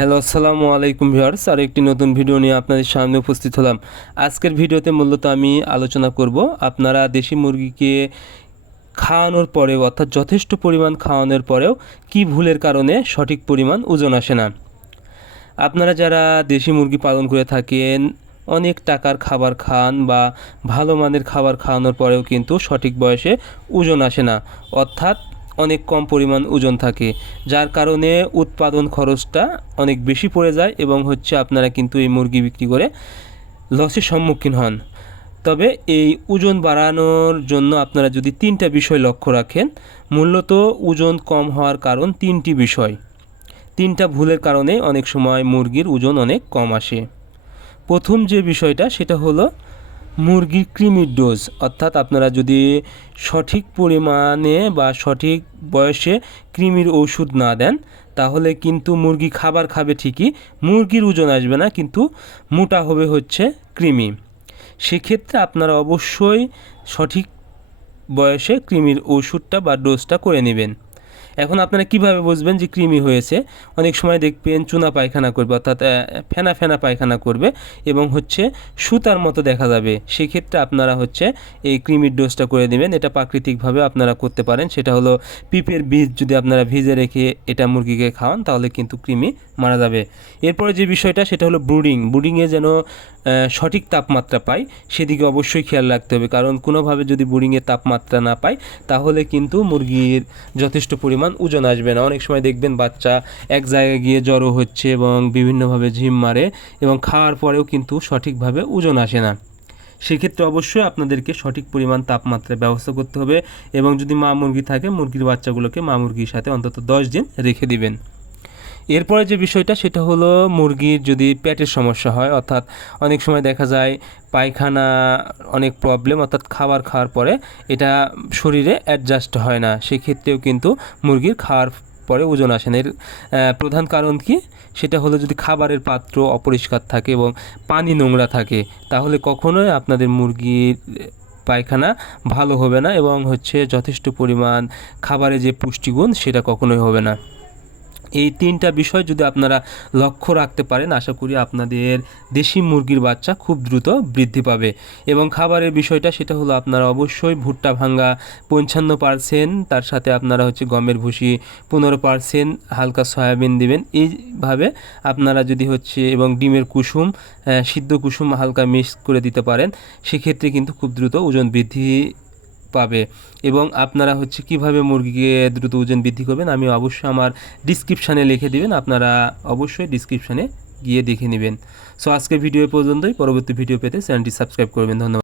Hello আসসালামু আলাইকুম viewers, আর একটি নতুন ভিডিও নিয়ে আপনাদের সামনে উপস্থিত হলাম। আজকের ভিডিওতে মূলত আমি আলোচনা করব আপনারা দেশি মুরগিকে খাওয়ানোর পরেও অর্থাৎ যথেষ্ট পরিমাণ খাওয়ানোর পরেও কি ভুলের কারণে সঠিক পরিমাণ ওজন আসে না। আপনারা যারা দেশি মুরগি পালন করে থাকেন, অনেক টাকার খাবার খান বা ভালো মানের খাবার খাওয়ানোর পরেও কিন্তু সঠিক বয়সে ওজন আসে না, অর্থাৎ অনেক কম পরিমাণ ওজন থাকে, যার কারণে উৎপাদন খরচটা অনেক বেশি পড়ে যায় এবং আপনারা কিন্তু এই মুরগি বিক্রি করে লসের সম্মুখীন হন। তবে এই ওজন বাড়ানোর জন্য আপনারা যদি তিনটা বিষয় লক্ষ্য রাখেন, মূলত ওজন কম হওয়ার কারণ তিনটি বিষয়। তিনটা ভুলের কারণে অনেক সময় মুরগির ওজন অনেক কম আসে। প্রথম যে বিষয়টা সেটা হলো মুরগির কৃমির ডোজ, অর্থাৎ আপনারা যদি সঠিক পরিমাণে বা সঠিক বয়সে কৃমির ওষুধ না দেন, তাহলে কিন্তু মুরগি খাবার খাবে ঠিকই, মুরগির ওজন আসবে না, কিন্তু মোটা হবে কৃমি। সেক্ষেত্রে আপনারা অবশ্যই সঠিক বয়সে কৃমির ওষুধটা বা ডোজটা করে নেবেন। এখন আপনারা কিভাবে বুঝবেন যে কৃমি হয়েছে? অনেক সময় দেখবেন চুনা পায়খানা করবে, অর্থাৎ ফেনা ফেনা পায়খানা করবে এবং সুতার মতো দেখা যাবে। সেক্ষেত্রে আপনারা এই কৃমির ডোজটা করে দেবেন। এটা প্রাকৃতিকভাবে আপনারা করতে পারেন। সেটা হলো পিঁপের বীজ যদি আপনারা ভিজে রেখে এটা মুরগিকে খাওয়ান, তাহলে কিন্তু কৃমি মারা যাবে। এরপরে যে বিষয়টা সেটা হলো ব্রুডিংয়ে যেন সঠিক তাপমাত্রা পায়, সেদিকে অবশ্যই খেয়াল রাখতে হবে। কারণ কোনোভাবে যদি ব্রুডিংয়ের তাপমাত্রা না পায়, তাহলে কিন্তু মুরগির যথেষ্ট পরিমাণ ওজন আসবে না। অনেক সময় দেখবেন বাচ্চা এক জায়গায় গিয়ে জড়ো হচ্ছে এবং বিভিন্নভাবে ঝিম মারে এবং খাওয়ার পরেও কিন্তু সঠিকভাবে ওজন আসে না। সেক্ষেত্রে অবশ্যই আপনাদেরকে সঠিক পরিমাণ তাপমাত্রার ব্যবস্থা করতে হবে এবং যদি মা মুরগি থাকে, মুরগির বাচ্চাগুলোকে মা মুরগির সাথে অন্তত 10 দিন রেখে দিবেন। এরপরে যে বিষয়টা সেটা হলো মুরগির যদি পেটের সমস্যা হয়, অর্থাৎ অনেক সময় দেখা যায় পায়খানা অনেক প্রবলেম, অর্থাৎ খাবার খাওয়ার পরে এটা শরীরে অ্যাডজাস্ট হয় না, সেক্ষেত্রেও কিন্তু মুরগির খাওয়ার পরে ওজন আসে না। এর প্রধান কারণ কি? সেটা হলো যদি খাবারের পাত্র অপরিষ্কার থাকে এবং পানি নোংরা থাকে, তাহলে কখনোই আপনাদের মুরগির পায়খানা ভালো হবে না এবং যথেষ্ট পরিমাণ খাবারে যে পুষ্টিগুণ সেটা কখনোই হবে না। এই তিনটা বিষয় যদি আপনারা লক্ষ্য রাখতে পারেন, আশা করি আপনাদের দেশি মুরগির বাচ্চা খুব দ্রুত বৃদ্ধি পাবে। এবং খাবারের বিষয়টা সেটা হলো আপনারা অবশ্যই ভুট্টা ভাঙ্গা 55%, তার সাথে আপনারা গমের ভুসি 15%, হালকা সয়াবিন দিবেন। এইভাবে আপনারা যদি এবং ডিমের কুসুম, সিদ্ধ কুসুম হালকা মিক্স করে দিতে পারেন, সেক্ষেত্রে কিন্তু খুব দ্রুত ওজন বৃদ্ধি পাবে। এবং আপনারা কিভাবে মুরগিকে দ্রুত ওজন বৃদ্ধি করবেন, আমি অবশ্যই আমার ডিসক্রিপশানে লিখে দিবেন, আপনারা অবশ্যই ডিসক্রিপশানে গিয়ে দেখে নেবেন। সো আজকের ভিডিও পর্যন্তই। পরবর্তী ভিডিও পেতে চ্যানেলটি সাবস্ক্রাইব করবেন। ধন্যবাদ।